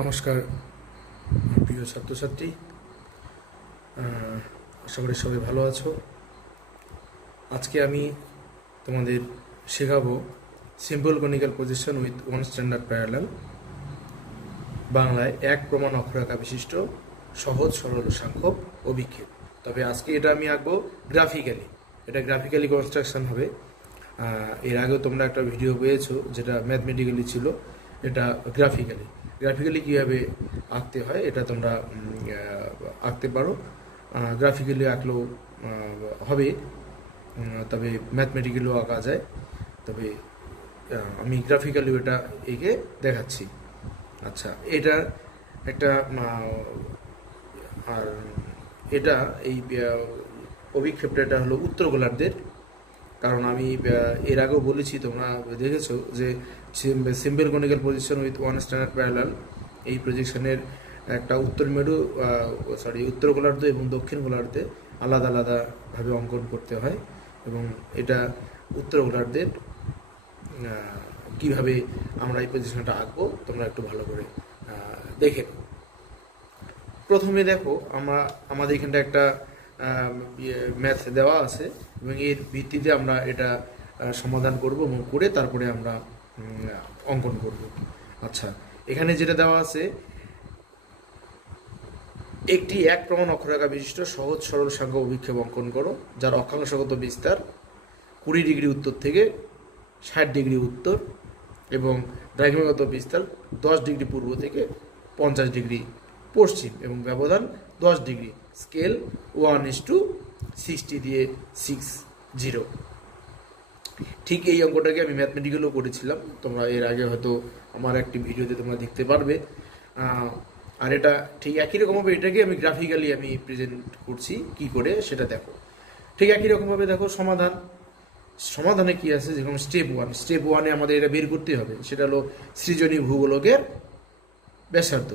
নমস্কার প্রিয় ছাত্রছাত্রী, আশা করি সবাই ভালো আছো। আজকে আমি তোমাদের শেখাবো simple conical position with one standard parallel, বাংলায় এক প্রমাণ অক্ষরেখা বিশিষ্ট সহজ সরল সাংখ্যক অভিক্ষেপ। তবে আজকে এটা আমি আঁকবো গ্রাফিক্যালি, এটা গ্রাফিক্যালি কনস্ট্রাকশন হবে। এর আগেও তোমরা একটা ভিডিও পেয়েছো যেটা ম্যাথমেটিক্যালি ছিল, এটা গ্রাফিক্যালি কীভাবে আঁকতে হয় এটা তোমরা আঁকতে পারো। গ্রাফিক্যালি আঁকলেও হবে, তবে ম্যাথমেটিক্যালিও আঁকা যায়। তবে আমি গ্রাফিক্যালি এটা এঁকে দেখাচ্ছি। আচ্ছা, এটা একটা আর এটা এই অভিক্ষেপটা এটা হলো উত্তর গোলার্ধের। কারণ আমি এর আগেও বলেছি, তোমরা দেখেছো যে simple conical position with one standard parallel, এই প্রজেকশনের একটা উত্তর গোলার্ধ এবং দক্ষিণ গোলার্ধে আলাদা আলাদাভাবে অঙ্কন করতে হয়। এবং এটা উত্তর গোলার্ধের কিভাবে আমরা এই পজিশনটা আঁকবো তোমরা একটু ভালো করে দেখে নাও। প্রথমে দেখো, আমাদের এখানটা একটা ম্যাথ দেওয়া আছে এবং এর ভিত্তিতে আমরা এটা সমাধান করব এবং করে তারপরে আমরা অঙ্কন করব। আচ্ছা, এখানে যেটা দেওয়া আছে, একটি এক প্রমাণ অক্ষরেখা বিশিষ্ট সহজ সরল সাংখ্যক অভিক্ষেপ অঙ্কন করো, যার অক্ষাংশগত বিস্তার 20 ডিগ্রি উত্তর থেকে 60 ডিগ্রি উত্তর এবং দ্রাঘিমাগত বিস্তার 10 ডিগ্রি পূর্ব থেকে 50 ডিগ্রি পশ্চিম এবং ব্যবধান 10 ডিগ্রি। স্কেল 1:60 দিয়ে 60। ঠিক এই অঙ্কটাকে আমি ম্যাথমেটিক্যালও করেছিলাম, তোমরা এর আগে হয়তো আমার একটি ভিডিওতে তোমরা দেখতে পারবে। আর এটা ঠিক একই রকমভাবে এটাকে আমি গ্রাফিক্যালি আমি প্রেজেন্ট করছি কি করে সেটা দেখো। ঠিক একই রকমভাবে দেখো সমাধানে কি আছে, যেরকম স্টেপ ওয়ানে আমাদের এটা বের করতে হবে, সেটা হলো সৃজনী ভূগোলকের ব্যাসার্ধ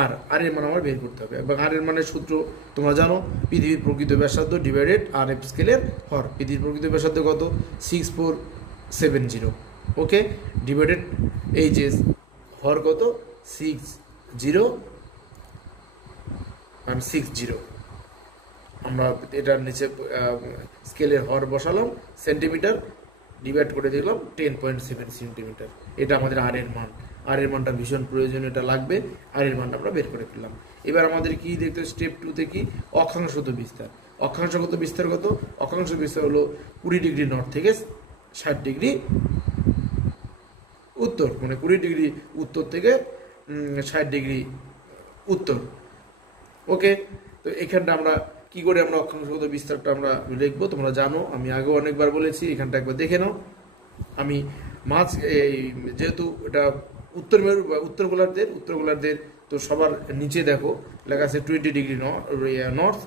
আর এর মান আমার বের করতে হবে। এবং আর এর মানের সূত্র তোমরা জানো, পৃথিবীর প্রকৃত ব্যাসার্ধ ডিভাইডেড আর এফ স্কেলের হর। পৃথিবীর প্রকৃত ব্যাসার্ধ কত? 6470। ওকে, ডিভাইডেড এই যে হর কত? 60 আমরা এটার নিচে স্কেলের হর বসালাম, সেন্টিমিটার ডিভাইড করে দিলাম 10.7 সেন্টিমিটার। এটা আমাদের আর এর মানটা ভীষণ প্রয়োজন, এটা লাগবে। আর এর মানটা আমরা বের করে ফেললাম। এবার আমাদের কি দেখতে, স্টেপ 2তে কি অক্ষাংশগত বিস্তার। অক্ষাংশগত বিস্তার কত? অক্ষাংশ বিস্তার হলো 20 ডিগ্রি নর্থ থেকে 60 ডিগ্রি উত্তর, মানে 20 ডিগ্রি উত্তর থেকে 60 ডিগ্রি উত্তর। ওকে, তো এখানটা আমরা কি করে আমরা অক্ষাংশগত বিস্তারটা আমরা লিখবো তোমরা জানো, আমি আগেও অনেকবার বলেছি, এখানটা একবার দেখে নাও। আমি যেহেতু এটা উত্তর গোলার্ধের তো সবার নিচে দেখো লেখা আছে 20 degree north,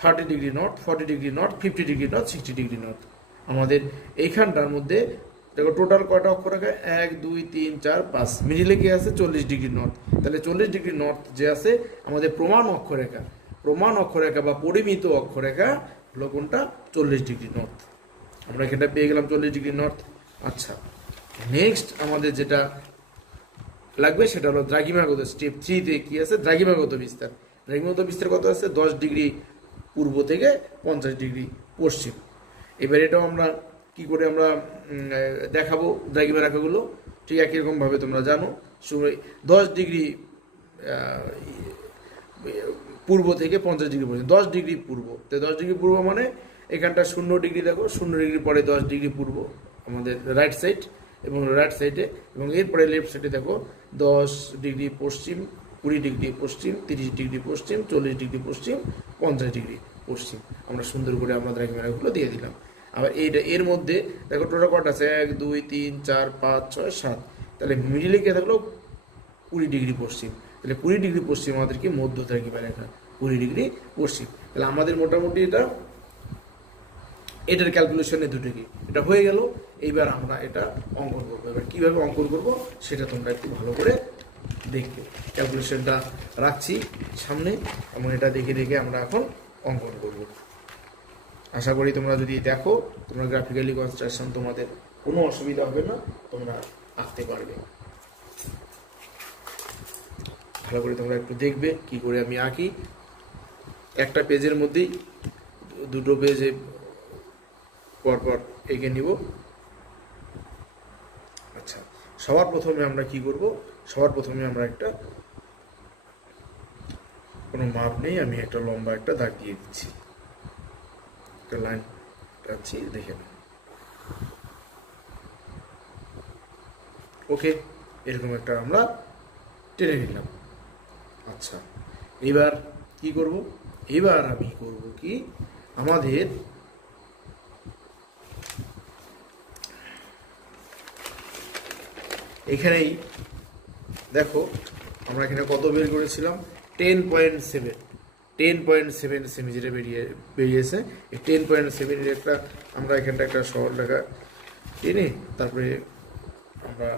30 degree north, 40 degree north, 50 degree north, 60 degree north. আমাদের এইখানটার মধ্যে দেখো টোটাল কয়টা অক্ষরেখা? 1 2 3 4 5, মিডিলে কি আছে? 40 ডিগ্রি নর্থ। তাহলে 40 ডিগ্রি নর্থ যে আছে আমাদের প্রমাণ অক্ষরেখা বা পরিমিত অক্ষরেখা হলো কোনটা? 40 ডিগ্রি নর্থ। আমরা এখানটা পেয়ে গেলাম 40 ডিগ্রি নর্থ। আচ্ছা, নেক্সট আমাদের যেটা লাগবে সেটা হলো দ্রাঘিমাগত। স্টেপ 3তে কি আছে? দ্রাঘিমাগত বিস্তার কত আছে? 10 ডিগ্রি পূর্ব থেকে 50 ডিগ্রি পশ্চিম। এবার এটাও আমরা কি করে আমরা দেখাবো দ্রাঘিমা রেখাগুলো, ঠিক একই রকম ভাবে তোমরা জানো। 10 ডিগ্রি পূর্ব থেকে 50 ডিগ্রি পর্যন্ত, 10 ডিগ্রি পূর্ব। তো 10 ডিগ্রি পূর্ব মানে এখানটা 0 ডিগ্রি, দেখো 0 ডিগ্রি পরে 10 ডিগ্রি পূর্ব আমাদের রাইট সাইড এবং রাইট সাইডে, এবং এরপরে লেফট সাইডে দেখো 10 ডিগ্রি পশ্চিম, 20 ডিগ্রি পশ্চিম, 30 ডিগ্রি পশ্চিম, 40 ডিগ্রি পশ্চিম, 50 ডিগ্রি পশ্চিম। আমরা সুন্দর করে আমরা দ্রাঘিমাগুলো দিয়ে দিলাম। আবার এর মধ্যে দেখো টোটাল কটা আছে? 1 2 3 4 5 6 7। তাহলে মিডিলে কে থাকলো? 20 ডিগ্রি পশ্চিম। তাহলে 20 ডিগ্রি পশ্চিম আমাদের কি মধ্য দ্রাঘিমা রেখা, 20 ডিগ্রি পশ্চিম। তাহলে আমাদের মোটামুটি এটার ক্যালকুলেশনে দুটোকে এটা হয়ে গেল। এইবার আমরা এটা অঙ্কন করবো। এবার কিভাবে অঙ্কন করব সেটা তোমরা একটু ভালো করে দেখবে। ক্যালকুলেশনটা রাখছি সামনে এবং এটা দেখে আমরা এখন অঙ্কন করব। আশা করি তোমরা যদি দেখো, তোমরা গ্রাফিক্যালি কনস্ট্রাকশন তোমাদের কোনো অসুবিধা হবে না, তোমরা আঁকতে পারবে। ভালো করে তোমরা একটু দেখবে কি করে আমি আঁকি। একটা পেজের মধ্যেই দুটো পেজে পরপর এঁকে নিব। আচ্ছা, সবার প্রথমে আমরা কি করব, সবার প্রথমে আমরা একটা কোনো মাপ নেই, আমি একটা লম্বা একটা দাগ দিয়ে দিচ্ছি, একটা লাইন টানছি, দেখে নাও। ওকে, এরকম একটা আমরা টেনে নিলাম। আচ্ছা, এবার কি করব, এবার আমি করব কি, আমাদের এখানেই দেখো আমরা এখানে কত বের করেছিলাম, 10.7 10.7 সেমি যেটা বেরিয়েছে। এই 10.7 এর একটা আমরা এখানটা একটা সরল রেখা টেনে তারপরে আমরা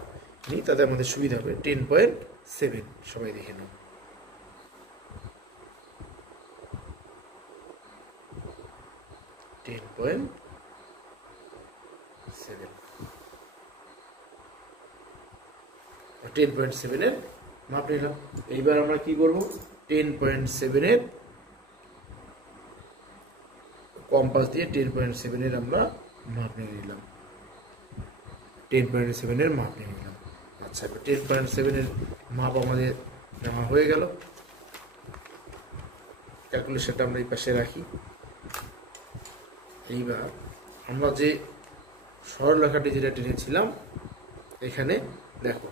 নিই, তাতে আমাদের সুবিধা হবে। 10.7 সবাই দেখে নাও। 10.7 এর মাপ নিলাম। এইবার আমরা কি করব, 10.7 এর কম্পাস দিয়ে 10.7 এর আমরা মাপ নিয়ে নিলাম। 10.7 এর মাপ নিয়ে নিলাম। আচ্ছা, 10.7 এর মাপ আমাদের নেওয়া হয়ে গেল। ক্যালকুলেশনটা আমরা এই পাশে রাখি। এইবার আমরা যে সরলরেখাটি যেটা টেনেছিলাম এখানে দেখো,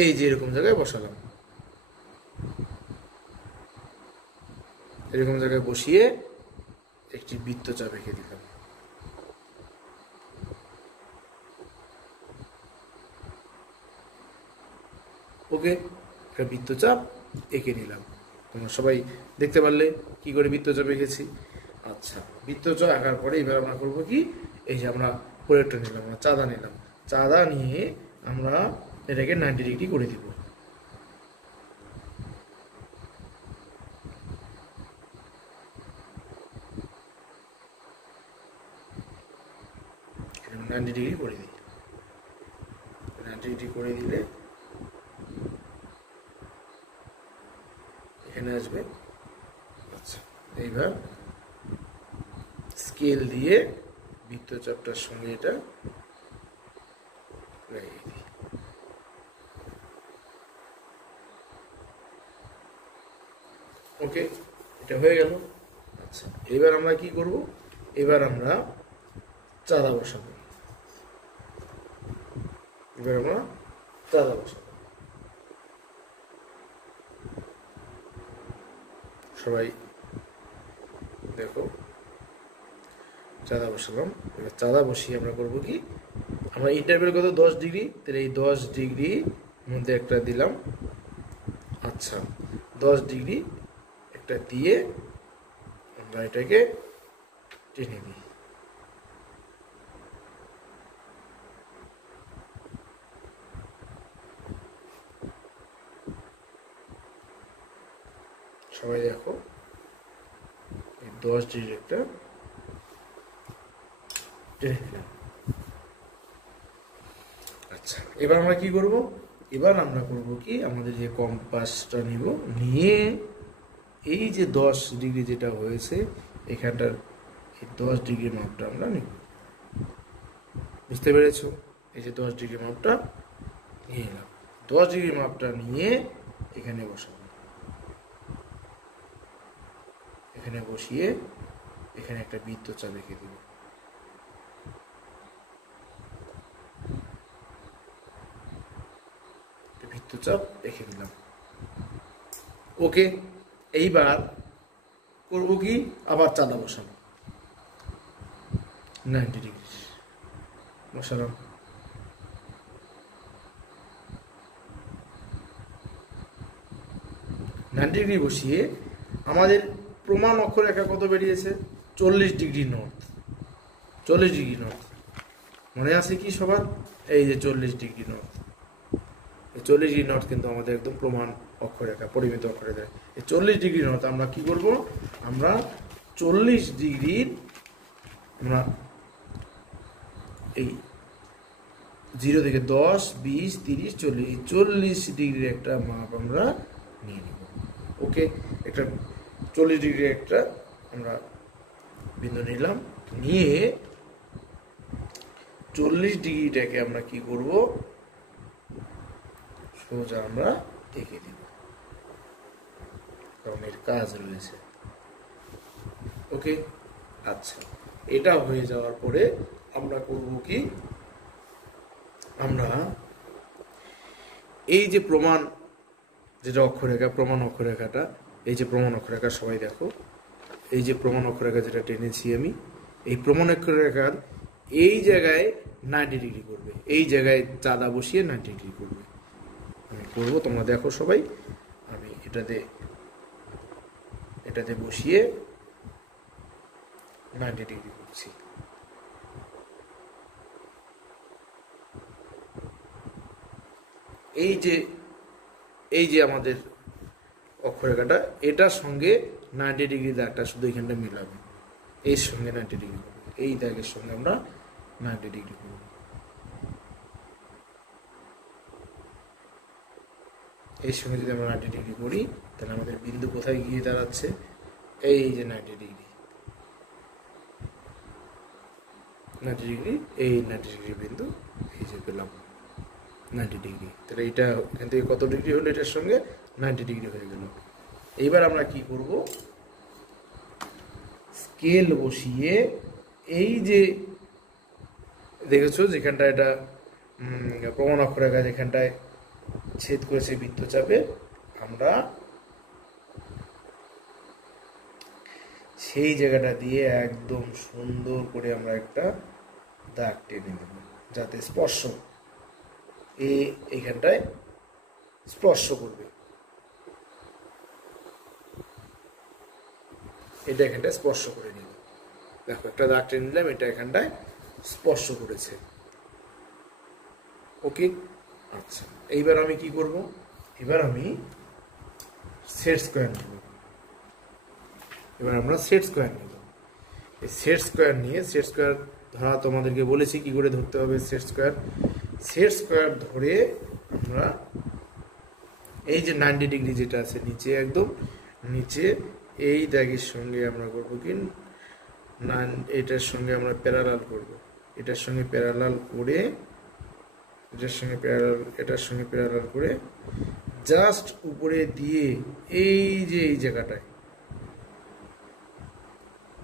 এই যে এরকম জায়গায় বসালাম, এরকম জায়গায় বসিয়ে একটি বৃত্তচাপ এঁকে দিলাম। ওকে, একটা বৃত্তচাপ এঁকে নিলাম। তোমরা সবাই দেখতে পারলে কি করে বৃত্তচাপ এঁকেছি। আচ্ছা, বৃত্তচাপ আঁকার পরে এবার আমরা করবো কি, এই যে আমরা প্রোজেক্টর নিলাম, আমরা চাঁদা নিলাম, চাঁদা নিয়ে আমরা এটাকে 90 ডিগ্রি করে দিব। নাইনটি ডিগ্রি করে দিই, 90 ডিগ্রি করে দিলে এখানে আসবে। আচ্ছা, এইবার স্কেল দিয়ে বৃত্তচাপটার সঙ্গে এটা লাগিয়ে দিই। ওকে, এটা হয়ে গেল। আচ্ছা, এবার আমরা কি করব, এবার আমরা চাঁদা বসাবো। এবার আমরা চাঁদা বসাবো। সবাই দেখো, চাঁদা বসালাম। এবার চাঁদা বসিয়ে আমরা করব কি, আমরা ইন্টারভেল কত 10 ডিগ্রি, তাহলে এই 10 ডিগ্রি মধ্যে একটা দিলাম। আচ্ছা, 10 ডিগ্রি একটা দিয়ে আমরা এটাকে টেনে দিই। সবাই দেখো, এই 10 ডিগ্রি একটা টেনে দিলাম। আচ্ছা, এবার আমরা কি করব, এবার আমরা করব কি, আমাদের যে কম্পাসটা নিব, নিয়ে এই যে 10 ডিগ্রি যেটা হয়েছে এখানটার এই 10 ডিগ্রি মাপটা আমরা নিব। বুঝতে পেরেছো? এই যে 10 ডিগ্রি মাপটা নিয়ে নিলাম। 10 ডিগ্রি মাপটা নিয়ে এখানে বসাবো। এখানে বসিয়ে এখানে একটা বৃত্তচাপ এঁকে দেব। বৃত্তচাপ এঁকে দিলাম। ওকে, এইবার করবো কি, আবার চাঁদা বসাবো। 90 ডিগ্রি বসালাম। ডিগ্রি বসিয়ে আমাদের প্রমাণ অক্ষরেখা কত বেরিয়েছে, 40 ডিগ্রি নর্থ। 40 ডিগ্রি নর্থ মনে আছে কি সবার? এই যে 40 ডিগ্রি নর্থ, এই 40 ডিগ্রি নর্থ কিন্তু আমাদের একদম প্রমাণ অক্ষরেখা, পরিমিত অক্ষরেখা। এই 40 ডিগ্রি নর্থ আমরা কি করব, আমরা 40 ডিগ্রির আমরা এই 0 থেকে 10, 20, 30, 40, এই 40 ডিগ্রির একটা মাপ আমরা নিয়ে নেব। ওকে, একটা 40 ডিগ্রি একটা আমরা বিন্দু নিলাম, নিয়ে 40 ডিগ্রিটাকে আমরা কি করব, সোজা আমরা এঁকে দিব, কারণ এর কাজ রয়েছে। ওকে, আচ্ছা, এটা হয়ে যাওয়ার পরে আমরা করব কি, আমরা এই যে প্রমাণ যেটা অক্ষরেখা, প্রমাণ অক্ষরেখাটা, এই যে প্রমাণ অক্ষরেখা সবাই দেখো, এই যে প্রমাণ অক্ষরেখা যেটা টেনেছি আমি, এই প্রমাণ অক্ষরেখার এই জায়গায় 90 ডিগ্রি করবে, এই জায়গায় চাঁদা বসিয়ে 90 ডিগ্রি করবে। আমি করবো, তোমরা দেখো সবাই, আমি এটাতে বসিয়ে 90 ডিগ্রি করছি। এই যে আমাদের অক্ষরেখাটা, এটার সঙ্গে 90 ডিগ্রি দাগটা শুধু এখানটা মিলাবে, এর সঙ্গে 90 ডিগ্রি করবে, এই দাগের সঙ্গে আমরা 90 ডিগ্রি করব। এর সঙ্গে যদি আমরা 90 ডিগ্রি করি, তাহলে আমাদের বিন্দু কোথায় গিয়ে দাঁড়াচ্ছে, এই যে 90 ডিগ্রি, 90 ডিগ্রি, এই 90 ডিগ্রি বিন্দু, এই যে পেলাম 90 ডিগ্রি। তাহলে এটা এখান থেকে কত ডিগ্রি হলো, এটার সঙ্গে 90 ডিগ্রি হয়ে গেল। এইবার আমরা কি করব, স্কেল বসিয়ে এই যে দেখেছো যেখানটা এটা প্রমাণ অক্ষরেখা যেখানটায় ছেদ করেছে বৃত্তচাপে, আমরা সেই জায়গাটা দিয়ে একদম সুন্দর করে আমরা একটা দাগ টেনে দেব, যাতে স্পর্শ এইখানটায় স্পর্শ করবে, এটা এখানটায় স্পর্শ করে নিল। দেখো একটা দাগ টেনে নিলাম, এটা এখানটায় স্পর্শ করেছে। ওকে, আচ্ছা, এইবার আমি কি করব, এবার আমি সেট স্কোয়ার নেব। এবার আমরা সেট স্কোয়ার নেব। এই সেট স্কোয়ার নিয়ে, সেট স্কোয়ার ধরা তোমাদেরকে বলেছি কি করে ধরতে হবে। সেট স্কোয়ার ধরে আমরা এই যে 90 ডিগ্রি যেটা আছে নিচে, একদম নিচে এই দাগের সঙ্গে আমরা করবো কি, এটার সঙ্গে আমরা প্যারালাল করব, এটার সঙ্গে প্যারালাল করে, এটার সঙ্গে প্যারালাল, এটার সঙ্গে প্যারালাল করে জাস্ট উপরে দিয়ে এই যে এই জায়গাটায়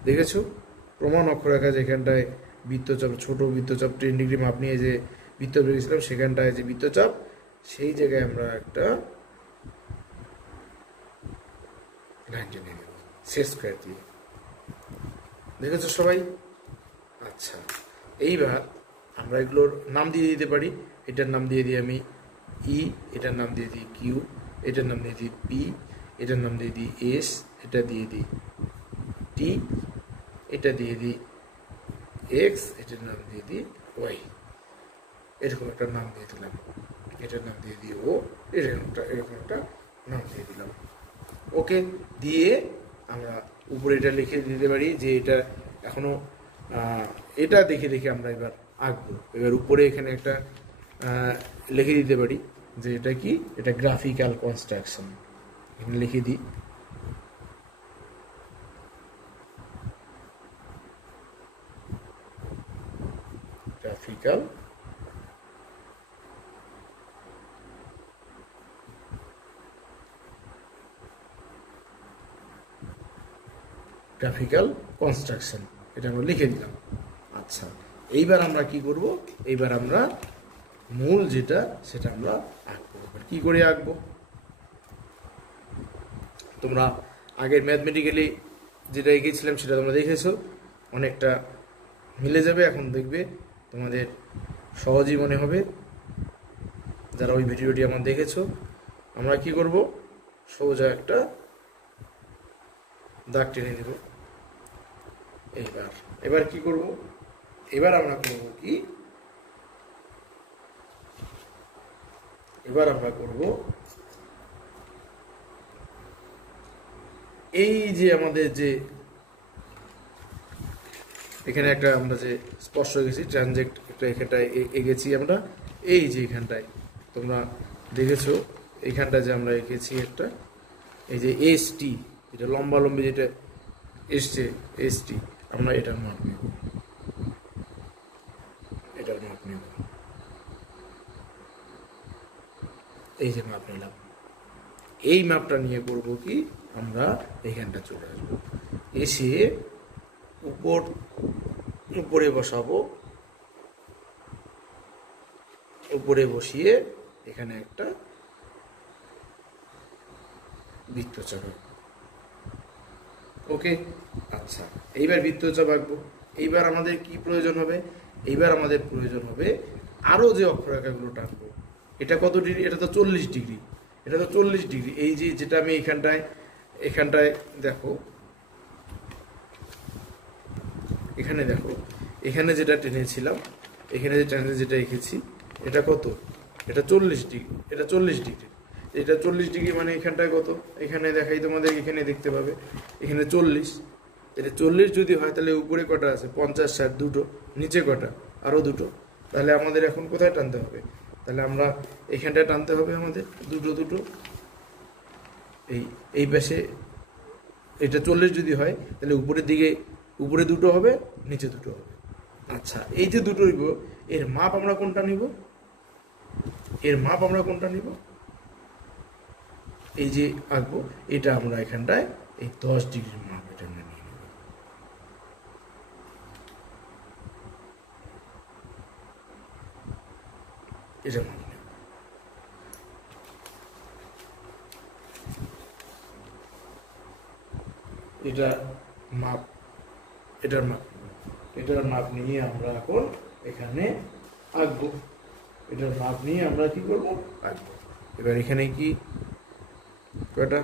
দেখেছো প্রমাণ অক্ষরেখা যেখানটায় বৃত্তচাপ, ছোট বৃত্তচাপ 10 ডিগ্রি মাপ নিয়ে যে বৃত্ত বেরিয়েছিলাম, সেখানটায় যে বৃত্তচাপ, সেই জায়গায় আমরা একটা 90 নিয়ে নেব সেট স্কোয়ার দিয়ে। দেখেছো সবাই? আচ্ছা, এইবার আমরা এগুলোর নাম দিয়ে দিতে পারি। এটার নাম দিয়ে দিই আমি ই, এটার নাম দিয়ে দিই কিউ, এটার নাম দিয়ে দিই পি, এটার নাম দিয়ে দিই এস, এটা দিয়ে দিই টি, এটা দিয়ে দিই এক্স, এটার নাম দিয়ে দিই ওয়াই, এরকম একটা নাম দিয়ে দিলাম। এটার নাম দিয়ে দিই ও, এরকম একটা নাম দিয়ে দিলাম। ওকে, দিয়ে আমরা উপরে এটা লিখে দিতে পারি যে এটা এখনো এটা দেখে দেখে আমরা এবার আঁকবো। এবার উপরে এখানে একটা লিখে দিতে পারি যে এটা কি, এটা গ্রাফিক্যাল কনস্ট্রাকশন, এখানে লিখে দিই গ্রাফিক্যাল কনস্ট্রাকশন, এটা আমরা লিখে দিলাম। আচ্ছা, এইবার আমরা কি করব, এইবার আমরা মূল যেটা সেটা আমরা আঁকবো। কি করে আঁকবো, তোমরা আগের ম্যাথমেটিক্যালি যেটা এঁকেছিলাম সেটা তোমরা দেখেছো, অনেকটা মিলে যাবে। এখন দেখবে তোমাদের সহজই মনে হবে যারা ওই ভিডিওটি আমার দেখেছো। আমরা কি করব, সোজা একটা দাগ টেনে নেব। এবার কি করব, এবার আমরা করব কি, এবার আমরা করব এই যে আমাদের যে এখানে একটা আমরা যে স্পর্শ গেছি ট্রানজেক্ট একটা এখানটায় এগেছি আমরা, এই যে এখানটায় তোমরা দেখেছো এখানটা যে আমরা এঁকেছি একটা, এই যে এসটি যেটা লম্বা লম্বি যেটা এসছে এসটি, আমরা এটার মাপ নেব, এটার মাপ নেব, এই যে মাপ নিলাম। এই মাপটা নিয়ে করব কি আমরা এখানটা চলে আসবো, এসে উপরে বসাবো, উপরে বসিয়ে এখানে একটা বৃত্তচাপ আঁকবো। ওকে, আচ্ছা এইবার বৃত্তচাপ আঁকবো। এইবার আমাদের কি প্রয়োজন হবে, এইবার আমাদের প্রয়োজন হবে আরো যে অক্ষরেখাগুলো টানবো। এটা কত ডিগ্রি, এটা তো 40 ডিগ্রি, এটা তো 40 ডিগ্রি। এই যে যেটা আমি এখানটায় দেখো, এখানে দেখো, এখানে যেটা টেনেছিলাম, এখানে যে টেনে যেটা এঁকেছি, এটা কত, এটা 40 ডিগ্রি, এটা 40 ডিগ্রি, এটা 40 ডিগ্রি মানে এখানটায় কত, এখানে দেখাই তোমাদের, এখানে দেখতে পাবে এখানে 40, এটা 40 যদি হয় তাহলে উপরে কটা আছে 50 60 দুটো, নিচে কটা আরো দুটো, তাহলে আমাদের এখন কোথায় টানতে হবে, তাহলে আমরা এখানটায় টানতে হবে আমাদের দুটো দুটো, এই পাশে এটা 40 যদি হয় তাহলে উপরের দিকে উপরে দুটো হবে, নিচে দুটো হবে। আচ্ছা এই যে দুটো নিব, এর মাপ আমরা কোনটা নিব, এর মাপ আমরা কোনটা নিব, এই যে আঁকবো এটা আমরা এখানটায় এই 10 ডিগ্রির মাপ এটা আমরা নিয়ে নেব। এটা মাপ নেব, এটা মাপ, এটার মাপ, এটার মাপ নিয়ে আমরা এখন এখানে আঁকবো, এটার মাপ নিয়ে আমরা কি করবো আঁকবো। এবার এখানে কি কয়টা,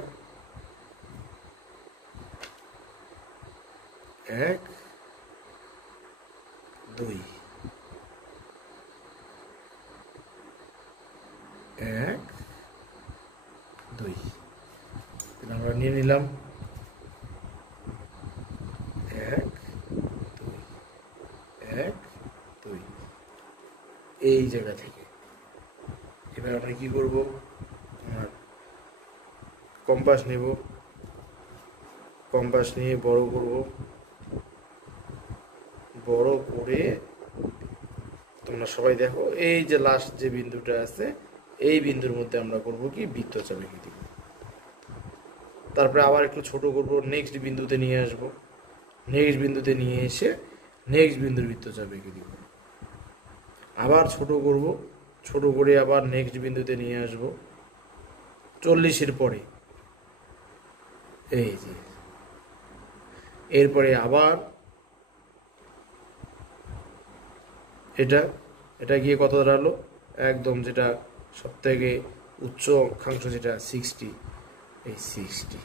1 2 1 2 আমরা নিয়ে নিলাম 1 2 1 2 এই জায়গা থেকে। এবার আমরা কি করবো, কম্পাস নেব, কম্পাস নিয়ে বড় করব, বড় করে তোমরা সবাই দেখো এই যে লাস্ট যে বিন্দুটা আছে এই বিন্দুর মধ্যে আমরা করব কি বৃত্তচাপ এঁকে দিব। তারপরে আবার একটু ছোট করব, নেক্সট বিন্দুতে নিয়ে আসব, নেক্সট বিন্দুতে নিয়ে এসে নেক্সট বিন্দুর বৃত্তচাপ এঁকে দিব। আবার ছোট করব, ছোট করে আবার নেক্সট বিন্দুতে নিয়ে আসব 40-এর পরে, এই যে এরপরে আবার এটা গিয়ে কত দাঁড়ালো, একদম যেটা সব থেকে উচ্চ অক্ষাংশ যেটা 60, এই 60।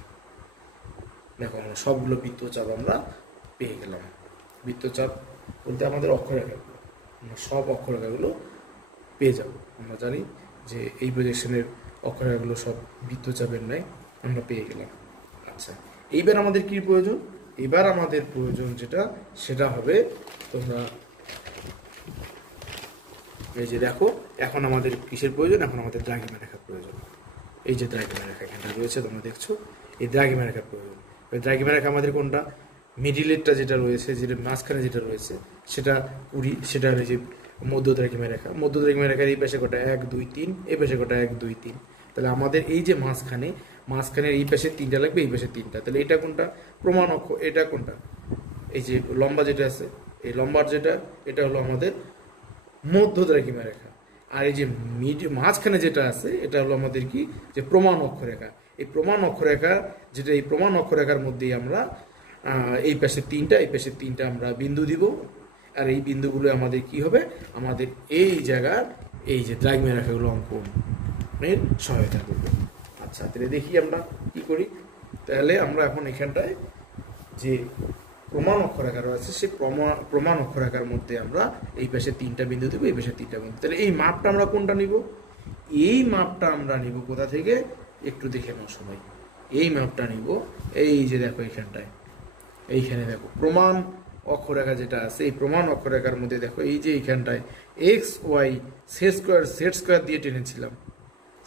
দেখো আমরা সবগুলো বৃত্তচাপ আমরা পেয়ে গেলাম। বৃত্তচাপ বলতে আমাদের অক্ষরেখাগুলো, আমরা সব অক্ষরেখাগুলো পেয়ে যাব। আমরা জানি যে এই প্রজেকশনের অক্ষরেখাগুলো সব বৃত্তচাপের ন্যায় আমরা পেয়ে গেলাম। আচ্ছা এইবার আমাদের কি প্রয়োজন, এবার আমাদের প্রয়োজন যেটা সেটা হবে, তোমরা এই যে দেখো এখন আমাদের কিসের প্রয়োজন, এখন আমাদের দ্রাঘিমা রেখার প্রয়োজন। এই যে দ্রাঘিমা রেখা এখানটা রয়েছে তোমরা দেখছো, এই দ্রাঘিমা রেখার প্রয়োজন। ওই দ্রাঘিমা রেখা আমাদের কোনটা, মিডিলেরটা যেটা রয়েছে, যেটা মাঝখানে যেটা রয়েছে সেটা 20, সেটা হচ্ছে মধ্য দ্রাঘিমা রেখা। মধ্য দ্রাঘিমা রেখার এই পাশে কটা 1 2 3, এই পাশে কটা 1 2 3, তাহলে আমাদের এই যে মাঝখানের এই পাশে 3টা লাগবে, এই পাশে 3টা, তাহলে এটা কোনটা প্রমাণ অক্ষ, এটা কোনটা, এই যে লম্বা যেটা আছে এই লম্বার যেটা, এটা হলো আমাদের মধ্য দ্রাঘিমা রেখা। আর এই যে মাঝখানে যেটা আছে এটা হলো আমাদের কি, যে প্রমাণ অক্ষরেখা। এই প্রমাণ অক্ষরেখা যেটা, এই প্রমাণ অক্ষরেখার মধ্যেই আমরা এই পাশে 3টা, এই পাশে 3টা আমরা বিন্দু দিব। আর এই বিন্দুগুলো আমাদের কি হবে, আমাদের এই জায়গার এই যে দ্রাঘিমা রেখাগুলো অঙ্কনের সহায়তা করবে। আচ্ছা তাহলে দেখি আমরা কি করি। তাহলে আমরা এখন এখানটায় যে প্রমাণ অক্ষরেখা রয়েছে সেই প্রমাণ অক্ষরেখার মধ্যে আমরা এই পাশে 3টা বিন্দু দেবো, এই পাশে 3টা বিন্দু। তাহলে এই মাপটা আমরা কোনটা নিব, এই মাপটা আমরা নিব কোথা থেকে, একটু দেখে নাও সবাই। এই মাপটা নিব এই যে দেখো এখানটায়, এইখানে দেখো প্রমাণ অক্ষরেখা যেটা আছে, এই প্রমাণ অক্ষরেখার মধ্যে দেখো এই যে এইখানটায় এক্স ওয়াই সেট স্কোয়ার দিয়ে টেনেছিলাম,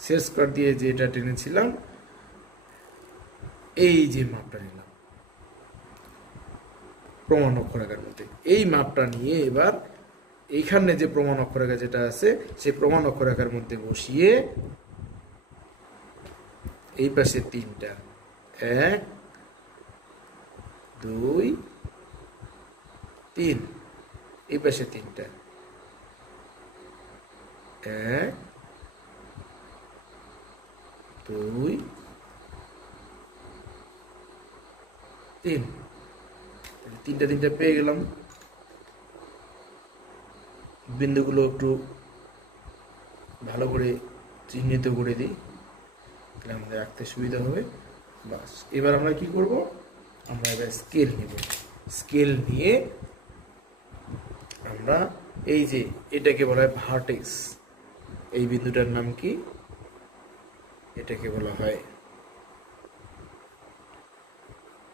সেট স্কোয়ার দিয়ে যে এটা টেনেছিলাম, এই যে মাপটা নিলাম প্রমাণ অক্ষরেখার মধ্যে, এই মাপটা নিয়ে এবার এইখানে যে প্রমাণ অক্ষরেখা যেটা আছে সেই প্রমাণ অক্ষরেখার মধ্যে বসিয়ে এই পাশে 3টা, 1 2 3, এই পাশে 3টা, 1 2 3, 3টা পেয়ে গেলাম। বিন্দুগুলো একটু ভালো করে চিহ্নিত করে দিই, তাহলে আমাদের রাখতে সুবিধা হবে। বাস, এবার আমরা কি করব, আমরা এবার স্কেল নিব। স্কেল নিয়ে আমরা এই যে এটাকে বলা হয় ভার্টেক্স, এই বিন্দুটার নাম কি, এটাকে বলা হয়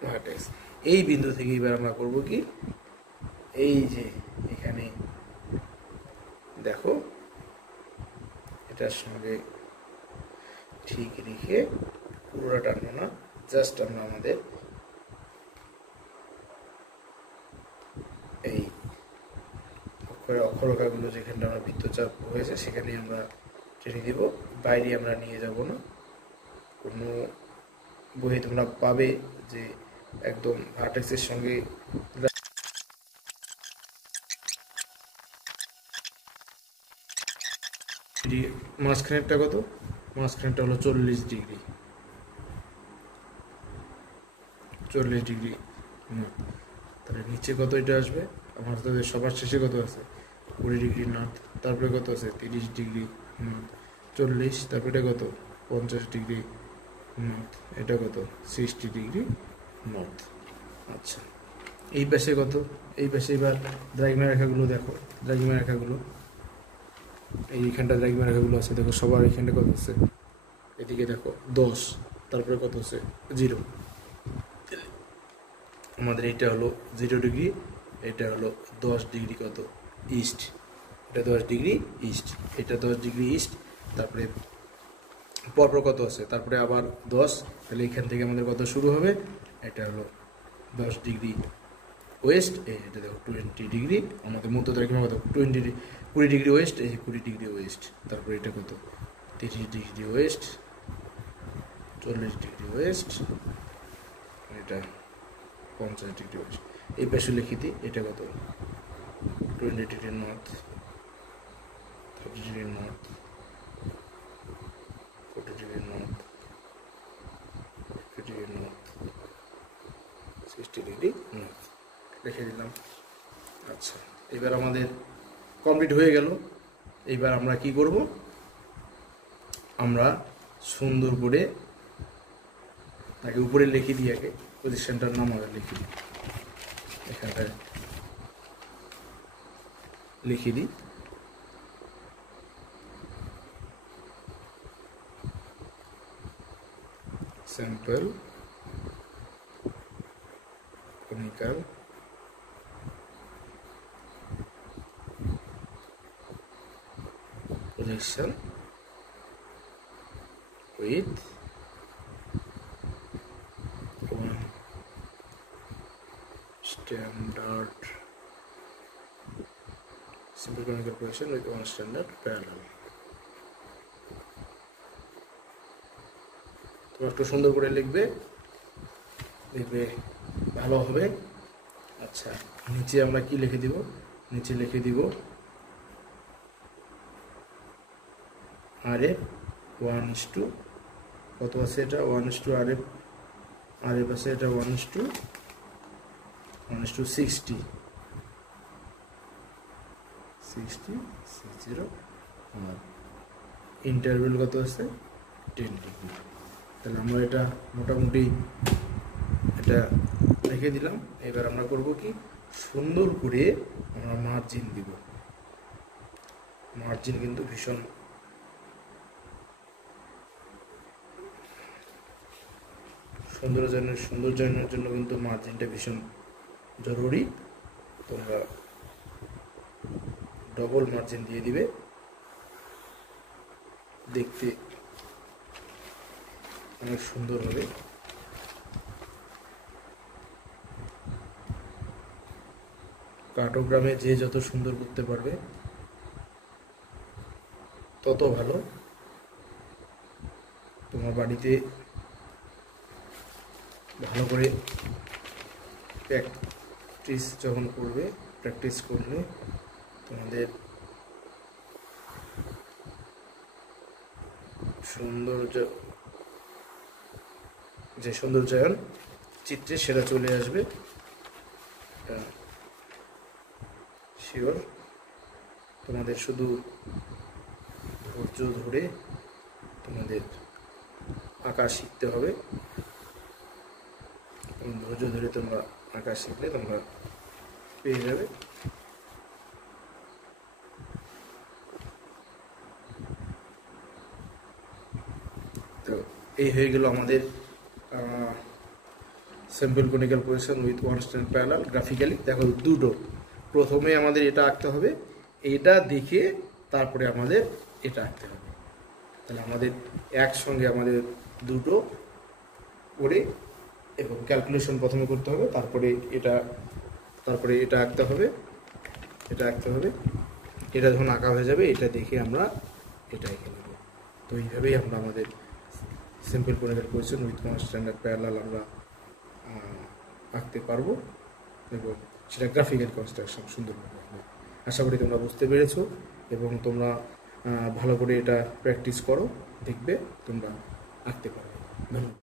ভার্টেক্স। এই বিন্দু থেকে এবার আমরা করব কি, এই যে এখানে দেখো এটার সঙ্গে ঠিক রেখে পুরোটা টানবো না, জাস্ট আমরা আমাদের এই অক্ষরেখাগুলো যেখানটা আমরা বৃত্তচাপ হয়েছে সেখানে আমরা টেনে দিব, বাইরে আমরা নিয়ে যাব না। কোনো বইয়ে তোমরা পাবে যে একদম ভার্টেক্সের সঙ্গে মাঝখানেরটা কত, মাঝখানেরটা হলো 40 ডিগ্রি, 40 ডিগ্রি। তাহলে নিচে কত এটা আসবে, আমার তো সবার শেষে কত আছে 20 ডিগ্রি নর্থ, তারপরে কত আছে 30 ডিগ্রি নর্থ, 40, তারপরে কত 50 ডিগ্রি নর্থ, এটা কত 60 ডিগ্রি নর্থ। আচ্ছা, এই পাশে কত, এই পাশে এবার দ্রাঘিমা রেখাগুলো দেখো, দ্রাঘিমা রেখাগুলো এইখানটা দ্রাঘিমা রেখাগুলো আছে দেখো, সবার এইখানটা কত আছে, এদিকে দেখো 10, তারপরে কত আছে 0, আমাদের এটা হলো 0 ডিগ্রি, এটা হলো 10 ডিগ্রি কত ইস্ট, এটা 10 ডিগ্রি ইস্ট, এটা 10 ডিগ্রি ইস্ট, তারপরে পরপর কত আছে, তারপরে আবার 10, তাহলে এখান থেকে আমাদের কত শুরু হবে, এটা হলো 10 ডিগ্রি ওয়েস্ট, এটা দেখো 20 ডিগ্রি, আমাদের মধ্য দ্রাঘিমা কত 20 ডিগ্রি ওয়েস্ট, এই 20 ডিগ্রি ওয়েস্ট, তারপরে এটা কত 30 ডিগ্রি ওয়েস্ট, 40 ডিগ্রি ওয়েস্ট, এটা 50 ডিগ্রি ওয়েস্ট। এই পাশে লিখে দিই, এটা কত 20 degree north, 30 degree north, 40 degree north, 50 degree north, 60 degree north লিখে দিলাম। আচ্ছা, এবার আমাদের কমপ্লিট হয়ে গেল। এইবার আমরা কি করব, আমরা সুন্দর করে আগে উপরে লিখে দিই, আগে পজিশনটার নাম আগে লিখে দিই, এখানটায় লিখে দিই, sample conical projection with one standard simple conical projection with one standard parallel। তোমরা একটু সুন্দর করে লিখবে, দেখবে ভালো হবে। আচ্ছা, নিচে আমরা কি লিখে দিব, নিচে লিখে দিব RF 1:, কত আছে এটা 1:, RF আছে এটা 1:60, আর ইন্টারভেল কত আছে 10 ডিগ্রি। তাহলে আমরা এটা মোটামুটি এটা রেখে দিলাম। এবার আমরা করব কি, সুন্দর করে আমরা মার্জিন দিব। মার্জিন কিন্তু ভীষণ সৌন্দর্যায়নের জন্য কিন্তু মার্জিনটা ভীষণ জরুরি। তোমরা ডবল মার্জিন দিয়ে দিবে, দেখতে অনেক সুন্দর হবে। কার্টোগ্রামে যে যত সুন্দর করতে পারবে তত ভালো। তোমার বাড়িতে ভালো করে প্র্যাকটিস যখন করবে, প্র্যাকটিস করলে তোমাদের সৌন্দর্যায়ন চিত্রে সেটা চলে আসবে, শিওর। তোমাদের শুধু ধৈর্য ধরে তোমাদের আঁকা শিখতে হবে। ধৈর্য ধরে তোমরা আঁকা শিখলে তোমরা পেয়ে যাবে। তো এই হয়ে গেল আমাদের simple conical position with one stand parallel graphically. দেখো দুটো, প্রথমে আমাদের এটা আঁকতে হবে, এটা দেখে তারপরে আমাদের এটা আঁকতে হবে। তাহলে আমাদের একসঙ্গে আমাদের দুটো করে এবং ক্যালকুলেশন প্রথমে করতে হবে, তারপরে এটা আঁকতে হবে, এটা যখন আঁকা হয়ে যাবে এটা দেখে আমরা এটা এঁকে নেব। তো এইভাবেই আমরা আমাদের simple conical position with one standard parallel আমরা আঁকতে পারবো এবং সেটা গ্রাফিক্যাল কনস্ট্রাকশন সুন্দরভাবে হবে। আশা করি তোমরা বুঝতে পেরেছো এবং তোমরা ভালো করে এটা প্র্যাকটিস করো, দেখবে তোমরা আঁকতে পারবে। ধন্যবাদ।